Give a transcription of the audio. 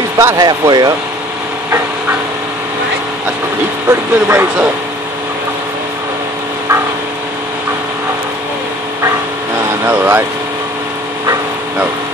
he's about halfway up. He's pretty good ways up. I know, right? No.